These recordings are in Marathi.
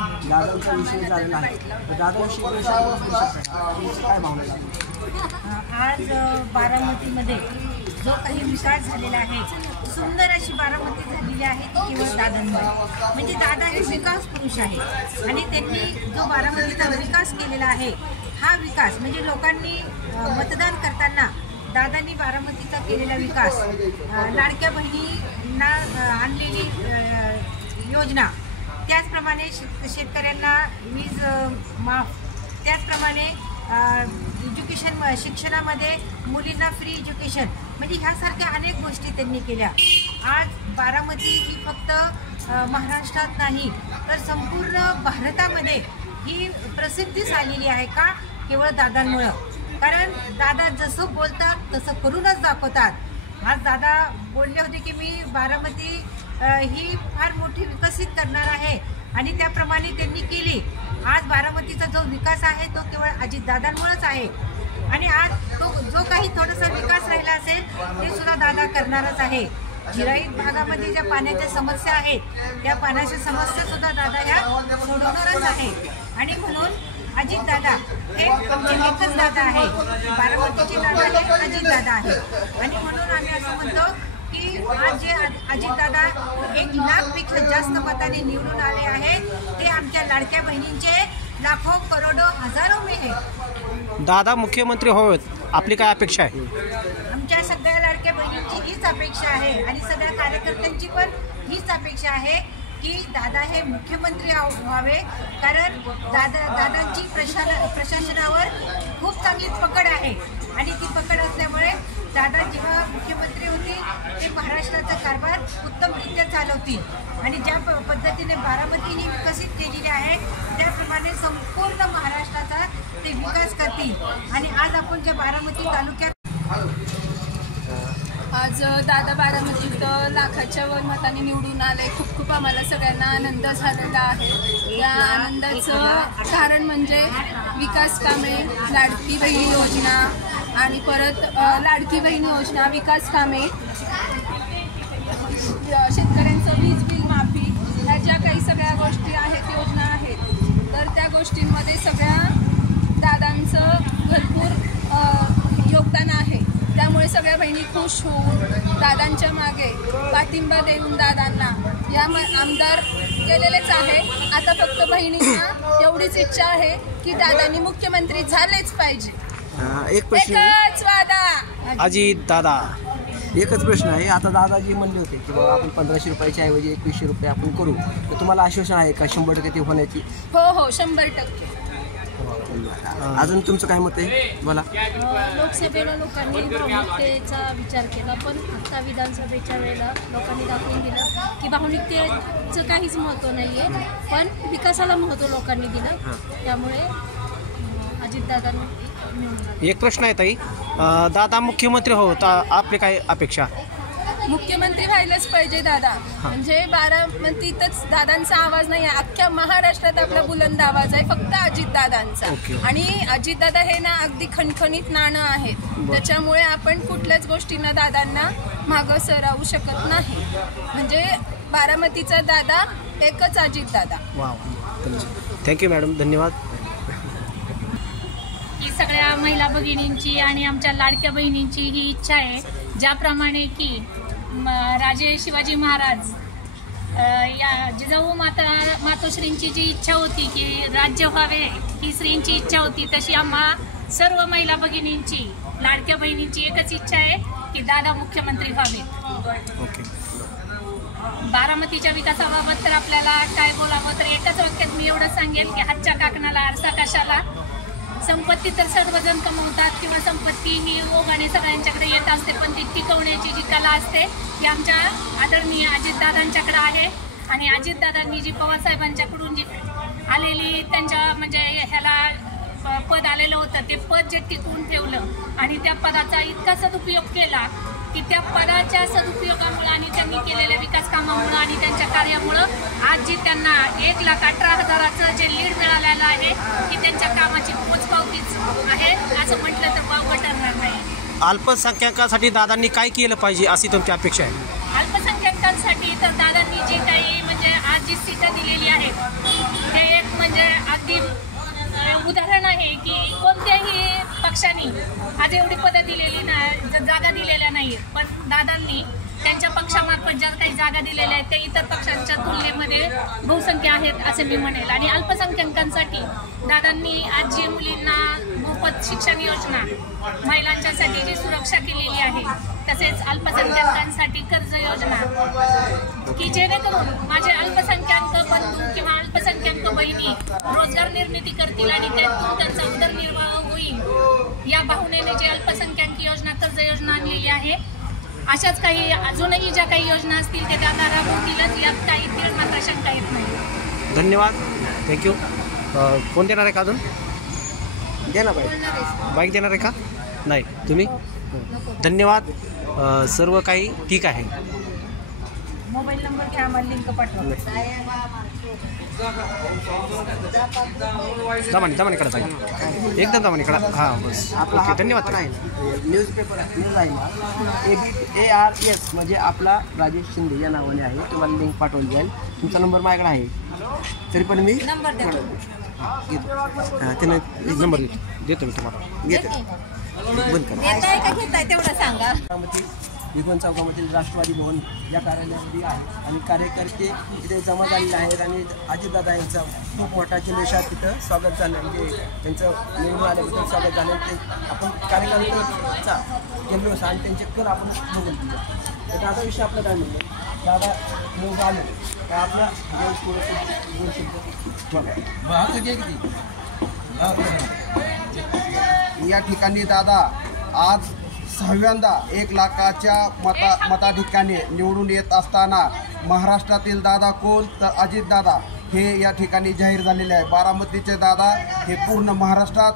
दादांचा विषय झालेला आहे, तर दादाविषयी काय भावना? आज बारामतीमध्ये जो काही विकास झालेला आहे, सुंदर अशी बारामती झालेली आहे ती केवळ दादांमुळे. म्हणजे दादा हे विकास पुरुष आहे आणि त्यांनी जो बारामतीचा विकास केलेला आहे, हा विकास म्हणजे लोकांनी मतदान करताना दादांनी बारामतीचा केलेला विकास, लाडक्या बहिणींना आणलेली योजना, त्याचप्रमाणे शेतकऱ्यांना वीज माफ, त्याचप्रमाणे शिक्षणामध्ये मुलींना फ्री एज्युकेशन, म्हणजे ह्यासारख्या अनेक गोष्टी त्यांनी केल्या. आज बारामती ही फक्त महाराष्ट्रात नाही तर संपूर्ण भारतामध्ये ही प्रसिद्धीस आलेली आहे. का? केवळ दादांमुळं. कारण दादा जसं बोलतात तसं करूनच दाखवतात. आज दादा बोलले होते की मी बारामती ही फार मोठी विकसित करणार आहे आणि त्याप्रमाणे त्यांनी केली. आज बारामतीचा जो विकास आहे तो केवळ अजितदादांमुळेच आहे आणि आज तो जो काही थोडासा विकास राहिला असेल ते सुद्धा दादा करणारच आहे. जिराईत भागामध्ये ज्या पाण्याच्या समस्या आहेत त्या पाण्याच्या समस्या सुद्धा दादा ह्या सोडवणारच आहे. आणि म्हणून अजितदादा हे एकच दादा आहे, बारामतीचे दादा हे अजितदादा आहे. आणि म्हणून आम्ही असं म्हणतो की आज जे अजितदादा 1 लाखपेक्षा जास्त मताने निवडून आले आहे ते आमच्या लाडक्या बहिणींचे लाखो करोडो हजारो में आहे. दादा मुख्यमंत्री व्हावेत, आपली काय अपेक्षा आहे? आमच्या सगळ्या लाडक्या बहिणींची हीच अपेक्षा आहे आणि सगळ्या कार्यकर्त्यांची पण हीच अपेक्षा आहे की दादा हे मुख्यमंत्री व्हावे. कारण दादांची प्रशासनावर खूप चांगली पकड आहे आणि ती पकड असल्यामुळे दादा जेव्हा मुख्यमंत्री होतील ते महाराष्ट्राचा कारभार उत्तमरित्या चालवतील आणि ज्या पद्धतीने बारामती ही विकसित केलेली आहे त्याप्रमाणे संपूर्ण महाराष्ट्राचा ते विकास करतील. आणि आज आपण ज्या बारामती तालुक्यात आज दादा बारामतीत लाखाच्या वर मताने निवडून आले. खूप खूप आम्हाला सगळ्यांना आनंद झालेला आहे. या आनंदाचं कारण म्हणजे विकास कामे, लाडकी बहीण योजना आणि परत लाडकी बहीण योजना, विकास कामे, शेतकऱ्यांचं वीज बिल माफी, ह्या ज्या काही सगळ्या गोष्टी आहेत, योजना आहेत, तर त्या गोष्टींमध्ये सगळ्या दादांचं भरपूर योगदान आहे. त्यामुळे सगळ्या बहिणी खुश होऊन दादांच्या मागे पाठिंबा देऊन दादांना या आमदार केलेलेच आहे. आता फक्त बहिणींना एवढीच इच्छा आहे की दादांनी मुख्यमंत्री झालेच पाहिजे. एकच वादा अजित दादा. एकच प्रश्न आहे, आता दादाजी म्हणले होते की बाबा आपण 1500 रुपयाच्या ऐवजी 2100 रुपये आपण करू, तर तुम्हाला आश्वासन आहे का 100% ते होण्याची? हो 100%. अजून तुमचं काय मत आहे? बोला. लोकसभेला लोकांनी भावनिकतेचा विचार केला, पण आता विधानसभेच्या वेळेला लोकांनी दाखवून दिलं की भावनिकतेचं काहीच महत्त्व नाही आहे, पण विकासाला महत्त्व लोकांनी दिलं. त्यामुळे अजितदादांनी. एक प्रश्न आहे ताई, दादा मुख्यमंत्री होत, आपली काय अपेक्षा? मुख्यमंत्री व्हायलाच पाहिजे दादा. म्हणजे बारामतीतच दादांचा आवाज नाही आहे, अख्ख्या महाराष्ट्रात आपला बुलंद आवाज आहे फक्त अजितदादांचा. आणि अजितदादा हे ना अगदी खणखणीत नाणं आहेत, त्याच्यामुळे आपण कुठल्याच गोष्टींना दादांना मागं सरवू शकत नाही. म्हणजे बारामतीचा दादा एकच अजितदादा. वा, थँक्यू मॅडम, धन्यवाद. ही सगळ्या महिला भगिनींची आणि आमच्या लाडक्या बहिणींची ही इच्छा आहे, ज्याप्रमाणे की राजे शिवाजी महाराज या जिजाऊ मातोश्रींची जी इच्छा होती की राज्य व्हावे, ही श्रींची इच्छा होती, तशी आम्हा सर्व महिला भगिनींची, लाडक्या बहिणींची एकच इच्छा आहे की दादा मुख्यमंत्री व्हावे. बारामतीच्या विकासाबाबत तर आपल्याला काय बोलावं, तर एकच वाक्यात मी एवढं सांगेल की हातच्या काकणाला आरसा कशाला. संपत्ती तर सर्वजण कमवतात किंवा संपत्ती ही ओघाने सगळ्यांच्याकडे येत असते, पण ती टिकवण्याची जी कला असते ती आमच्या आदरणीय अजितदादांच्याकडे आहे. आणि अजितदादांनी जी पवारसाहेबांच्याकडून जी आलेली त्यांच्या म्हणजे ह्याला पद आलेलं होतं, ते पद जे टिकवून ठेवलं आणि त्या पदाचा इतका सदुपयोग केला की त्या पदाच्या सदुपयोगामुळं आणि त्यांनी केलेल्या विकास कामामुळं आणि त्यांच्या कार्यामुळं आज जी त्यांना 1,18,000चं जे लीड मिळालेलं आहे की त्यांच्या कामाची पोचपावतीच आहे असं म्हटलं तर वावगं ठरणार नाही. अल्पसंख्याकांसाठी दादांनी काय केलं पाहिजे अशी तुमची अपेक्षा आहे? अल्पसंख्याकांसाठी तर दादांनी जी काही म्हणजे आज जी सीटं दिलेली आहेत ते आज एवढी पदं दिलेली नाही, जागा दिलेल्या नाही, पण दादांनी त्यांच्या पक्षामार्फत ज्या काही जागा दिलेल्या आहेत त्या इतर पक्षांच्या तुलनेमध्ये बहुसंख्य आहेत असे मी म्हणेल. आणि अल्पसंख्याकांसाठी दादांनी आज जी मुलींना मोफत शिक्षण योजना, महिलांच्यासाठी जी सुरक्षा केलेली आहे, तसेच अल्पसंख्याकांसाठी कर्ज योजना, की जेणेकरून माझे अल्पसंख्याक बंधू किंवा अल्पसंख्याक बहिणी रोजगार निर्मिती करतील आणि त्यातून त्यांचा उदरनिर्वाह होईल या भावनेने जे अल्पसंख्याक योजना, कर्ज योजना आणलेली आहे. अशाच काही अजूनही ज्या काही योजना असतील ते दादा राबवतीलच, यात काही तीळ मात्र शंका येत नाही. धन्यवाद, थँक्यू. कोण देणार आहे का अजून? दे ना बाई. बाईक देणार आहे का? नाही, तुम्ही? धन्यवाद. सर्व काही ठीक आहे. मोबाईल नंबर घ्या, आम्हाला लिंक पाठवा. दमाने कडा ताई, एकदम दमाने कडा. हां बस, ओके, धन्यवाद. न्यूजपेपर न्यूज आहे ना, ARS म्हणजे आपला राजेश शिंदे या नावाने आहे. तुम्हाला लिंक पाठवली जाईल. तुमचा नंबर माझ्याकडे आहे, तरी पण मी नंबर द्या. घेतो. हां, त्यानं नंबर देतो मी तुम्हाला. घेतो, बंद करा. येताय का घेताय तेवढं सांगा. विगोन चौकामधील राष्ट्रवादी भवन या कार्यालयामध्ये आहे आणि कार्यकर्ते तिथे जमा झालेले आहेत आणि अजितदादा यांचं खूप मोठा जल्लोषात तिथं स्वागत झालं, म्हणजे त्यांचं निवडून आल्याबद्दल स्वागत झालं. ते आपण कार्यकर्त्यांचा जल्लोष आणि त्यांचे कल आपण बघून दिले. तर दादाविषयी आपलं काय म्हणलं, दादा निवडून आलं तर आपला दोन या ठिकाणी दादा आज 6व्यांदा 1 लाखाच्या मताधिक्याने निवडून येत असताना महाराष्ट्रातील दादा कोण तर अजितदादा हे या ठिकाणी जाहीर झालेले आहे. बारामतीचे दादा हे पूर्ण महाराष्ट्रात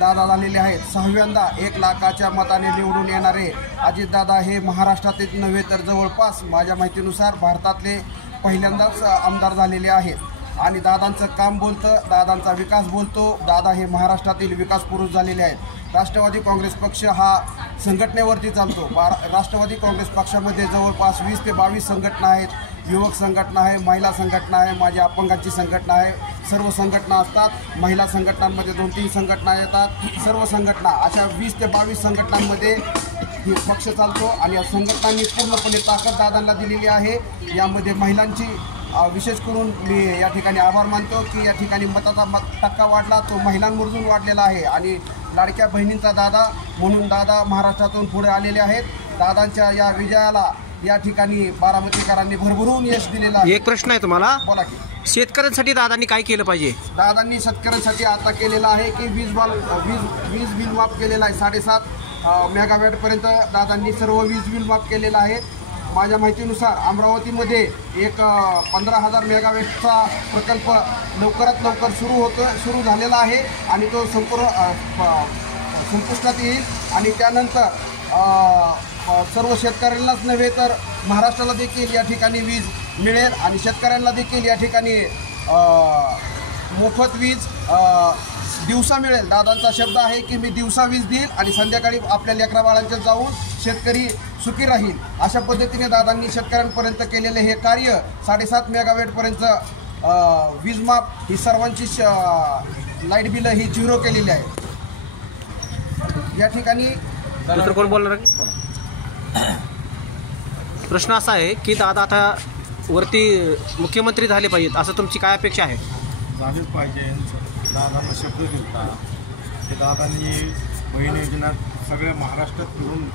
दादा झालेले आहेत. 6व्यांदा 1 लाखाच्या मताने निवडून येणारे अजितदादा हे महाराष्ट्रातील नव्हे तर जवळपास माझ्या माहितीनुसार भारतातले पहिल्यांदाच आमदार झालेले आहेत. आणि दादांचं काम बोलतं, दादांचा विकास बोलतो. दादा हे महाराष्ट्रातील विकास पुरुष झालेले आहेत. राष्ट्रवादी काँग्रेस पक्ष हा संघटनेवरती चालतो. राष्ट्रवादी काँग्रेस पक्षामध्ये जवळपास 20 ते 22 संघटना आहेत. युवक संघटना आहे, महिला संघटना आहे, माझ्या अपंगांची संघटना आहे. सर्व संघटना असतात. महिला संघटनांमध्ये 2-3 संघटना येतात. सर्व संघटना अशा 20 ते 22 संघटनांमध्ये ही पक्ष चालतो आणि या संघटनांनी पूर्णपणे ताकद दादांना दिलेली आहे. यामध्ये महिलांची विशेष करून मी या ठिकाणी आभार मानतो की या ठिकाणी मताचा टक्का वाढला तो महिलांमधून वाढलेला आहे आणि लाडक्या बहिणींचा दादा म्हणून दादा महाराष्ट्रातून पुढे आलेले आहेत. दादांच्या या विजयाला या ठिकाणी बारामतीकरांनी भरभरून यश दिलेलं आहे. एक प्रश्न आहे तुम्हाला, बोला की. शेतकऱ्यांसाठी दादांनी काय केलं पाहिजे? दादांनी शेतकऱ्यांसाठी आता केलेलं आहे की वीज बिल माफ केलेलं आहे. 7.5 मेगावॅटपर्यंत दादांनी सर्व वीज बिल माफ केलेलं आहे. माझ्या माहितीनुसार अमरावतीमध्ये एक 15,000 मेगावॅटचा प्रकल्प लवकरात लवकर सुरू झालेला आहे आणि तो संपुष्टात येईल आणि त्यानंतर सर्व शेतकऱ्यांनाच नव्हे तर महाराष्ट्राला देखील या ठिकाणी वीज मिळेल आणि शेतकऱ्यांना देखील या ठिकाणी मोफत वीज दिवसा मिळेल. दादांचा शब्द आहे की मी दिवसा वीज देईल आणि संध्याकाळी आपल्या लेकराबाळांच्या जाऊन शेतकरी सुखी राहील. अशा पद्धतीने दादांनी शेतकऱ्यांपर्यंत केलेले हे कार्य 7.5 मेगावॅटपर्यंत वीज माफ ही सर्वांची लाईट बिलं ही 0 केलेली आहे. या ठिकाणी दुसरं कोण बोलणार? प्रश्न असा आहे की दादा आता वरती मुख्यमंत्री झाले पाहिजेत असं तुमची काय अपेक्षा आहे? झालेच पाहिजे. दादांना शब्द दिला की दादांनी बहीण योजनेत सगळ्या महाराष्ट्रात मिळून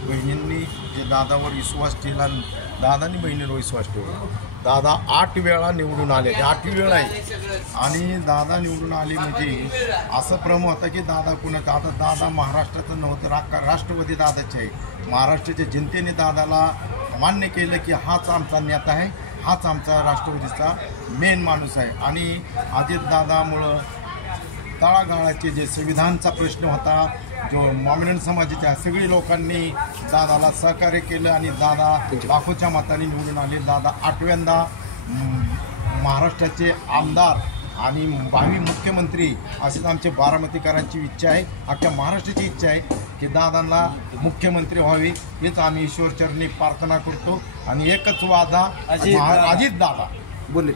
बहिणींनी जे दादावर विश्वास ठेवला, दादांनी बहिणीवर विश्वास ठेवला. दादा 8 वेळा निवडून आले, 8वी वेळ आहे आणि दादा निवडून आले म्हणजे असं भ्रम होता की दादा कुणाचा. आता दादा महाराष्ट्राचं नव्हतं, राष्ट्रवादी दादाचे आहे. महाराष्ट्राच्या जनतेने दादाला मान्य केलं की हाच आमचा नेता आहे, हाच आमचा राष्ट्रवादीचा मेन माणूस आहे. आणि अजितदादामुळं तळागाळाचे जे संविधानचा प्रश्न होता, जो मॉमिडन समाजाच्या सगळी लोकांनी दादाला सहकार्य केलं आणि दादा लाखोच्या मताने निवडून आले. दादा 8व्यांदा महाराष्ट्राचे आमदार आणि भावी मुख्यमंत्री अशीच आमच्या बारामतीकरांची इच्छा आहे, अख्ख्या महाराष्ट्राची इच्छा आहे की दादांना मुख्यमंत्री व्हावे. हेच आम्ही ईश्वरचरणी प्रार्थना करतो आणि एकच वादा अजितदादा बोलले.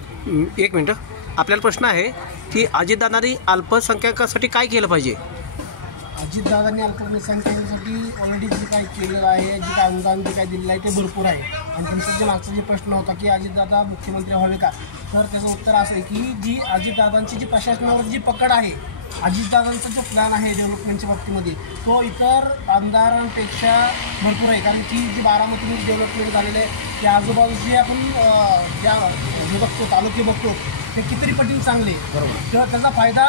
एक मिनटं, आपल्याला प्रश्न आहे की अजितदादांनी अल्पसंख्याकासाठी काय केलं पाहिजे? अजितदादांनी अल्पसंख्याकांसाठी ऑलरेडी जे काही केलेलं आहे, जे काही अनुदान जे काही दिलेलं आहे ते भरपूर आहे. आणि त्यांचा जे मागचा जे प्रश्न होता की अजितदादा मुख्यमंत्री व्हावे का, तर त्याचं उत्तर असं आहे की जी अजितदादांची जी प्रशासनावर जी पकड आहे, अजितदादांचा जो प्लॅन आहे डेव्हलपमेंटच्या बाबतीमध्ये तो इतर आमदारांपेक्षा भरपूर आहे. कारण की जी बारामतीमध्ये डेव्हलपमेंट झालेलं आहे त्या आजूबाजूचे आपण हे बघतो, तालुके बघतो ते कितीतरी पटीने चांगले, तर त्याचा फायदा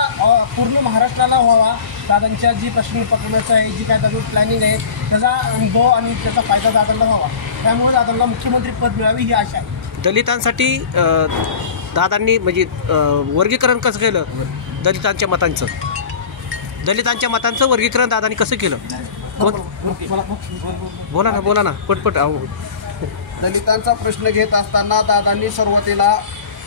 पूर्ण महाराष्ट्राला व्हावा. दादांच्या जी प्रश्न पकडण्याचं आहे, जी काय दादा प्लॅनिंग आहे त्याचा अनुभव आणि त्याचा फायदा दादांना व्हावा. त्यामुळे दादांना मुख्यमंत्री पद मिळावी ही आशा आहे. दलितांसाठी दादांनी म्हणजे वर्गीकरण कसं केलं, दलितांच्या मतांचं वर्गीकरण दादांनी कसं केलं? बोला ना पटपट. दलितांचा प्रश्न घेत असताना दादांनी सुरुवातीला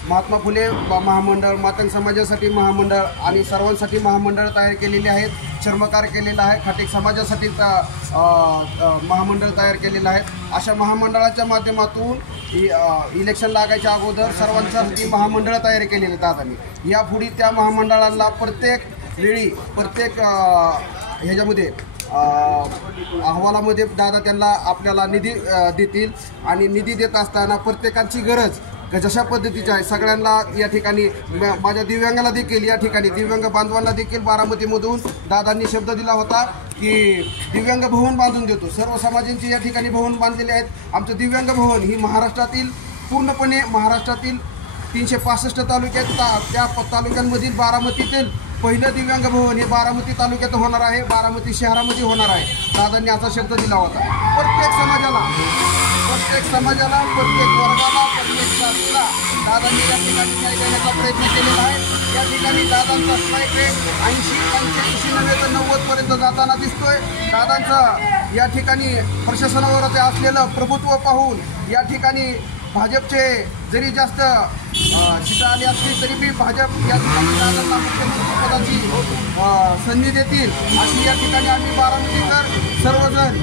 महात्मा फुले महामंडळ, मातंग समाजासाठी महामंडळ आणि सर्वांसाठी महामंडळ तयार केलेले आहेत. चर्मकार केलेला आहे, खाटीक समाजासाठी महामंडळ तयार केलेलं आहे. अशा महामंडळाच्या माध्यमातून इलेक्शन लागायच्या अगोदर सर्वांसाठी महामंडळ तयार केलेले दादांनी. यापुढे त्या महामंडळाला प्रत्येक वेळी प्रत्येक ह्याच्यामध्ये अहवालामध्ये दादा त्यांना आपल्याला निधी देतील. आणि निधी देत असताना प्रत्येकाची गरज जशा पद्धतीची आहे सगळ्यांना या ठिकाणी, माझ्या दिव्यांगाला देखील या ठिकाणी दिव्यांग बांधवांना देखील बारामतीमधून दादांनी शब्द दिला होता की दिव्यांग भवन बांधून देतो. सर्व समाजांची या ठिकाणी भवन बांधलेले आहेत. आमचं दिव्यांग भवन ही महाराष्ट्रातील पूर्णपणे महाराष्ट्रातील 365 तालुक्यात त्या तालुक्यांमधील बारामतीतील पहिलं दिव्यांग भवन हे बारामती तालुक्यात होणार आहे, बारामती शहरामध्ये होणार आहे. दादांनी असा शब्द दिला होता. प्रत्येक समाजाला प्रत्येक वर्गाला प्रत्येक जातीला दादांनी या ठिकाणी न्याय देण्याचा प्रयत्न केलेला आहे. या ठिकाणी दादांचा स्ट्राईक रेट 80 नव्हे तर 90पर्यंत जाताना दिसतोय. दादांचं या ठिकाणी प्रशासनावर ते असलेलं प्रभुत्व पाहून या ठिकाणी भाजपचे जरी जास्त सीटं आली असली तरी बी भाजप या ठिकाणी दादांना मुख्यमंत्रीपदाची संधी देतील अशी या ठिकाणी आम्ही बारामतीकर सर्वजण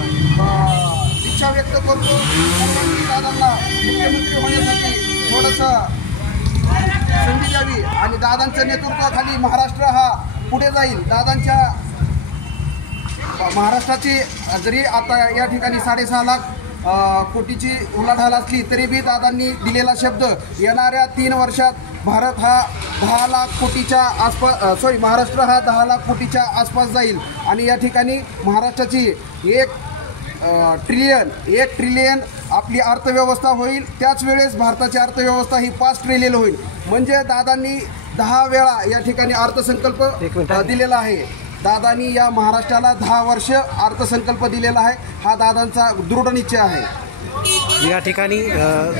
इच्छा व्यक्त करतो. सर्वांनी दादांना मुख्यमंत्री होण्यासाठी थोडंसं संधी द्यावी आणि दादांच्या नेतृत्वाखाली महाराष्ट्र हा पुढे जाईल. दादांच्या महाराष्ट्राची जरी आता या ठिकाणी 6.5 लाख कोटीची उलाढाल असली तरी बी दादांनी दिलेला शब्द येणाऱ्या 3 वर्षात भारत हा 10 लाख कोटीच्या आसपास महाराष्ट्र हा 10 लाख कोटीच्या आसपास जाईल. आणि या ठिकाणी महाराष्ट्राची 1 ट्रिलियन आपली अर्थव्यवस्था होईल. त्याच वेळेस भारताची अर्थव्यवस्था ही 5 ट्रिलियन होईल. म्हणजे दादांनी 10 वेळा या ठिकाणी अर्थसंकल्प दिलेला आहे. दादांनी या महाराष्ट्राला 10 वर्ष अर्थसंकल्प दिलेला आहे. हा दादांचा दृढ निश्चय आहे. या ठिकाणी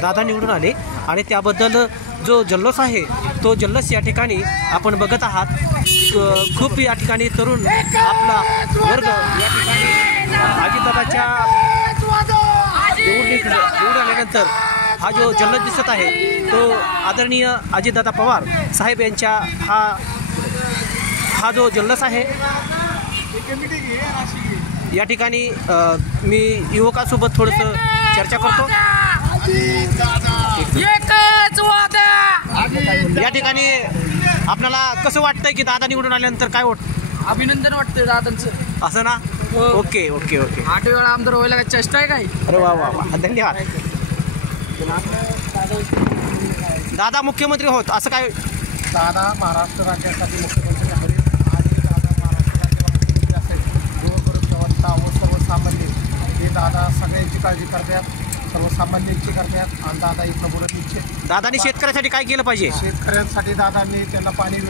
दादा निवडून आले आणि त्याबद्दल जो जल्लोष आहे तो जल्लोष या ठिकाणी आपण बघत आहात. खूप या ठिकाणी तरुण आपला वर्ग या ठिकाणी अजितदादाच्या निवडून आल्यानंतर हा जो जल्लोष दिसत आहे तो आदरणीय अजितदादा पवार साहेब यांच्या हा जो जल्लोष आहे. या ठिकाणी मी युवकांसोबत थोडंसं चर्चा करतो. या ठिकाणी आपल्याला कसं वाटतंय की दादा निवडून आल्यानंतर काय वाटतं? अभिनंदन वाटतंय दादांचं. असं ना? ओके 8 वेळा आमदार व्हायला काय चेष्टा आहे काय? अरे वा धन्यवाद. दादा मुख्यमंत्री होत असं काय? दादा महाराष्ट्र राज्यासाठी मुख्यमंत्री हवे. आणि दादा महाराष्ट्र असेल गोरगरीब व सर्वसामान्य हे दादा सगळ्यांची काळजी करतात, सर्वसामान्यांची करतात. आणि दादा इथं बोलत इच्छित दादानी शेतकऱ्यासाठी काय केलं पाहिजे? शेतकऱ्यांसाठी दादांनी त्यांना पाणी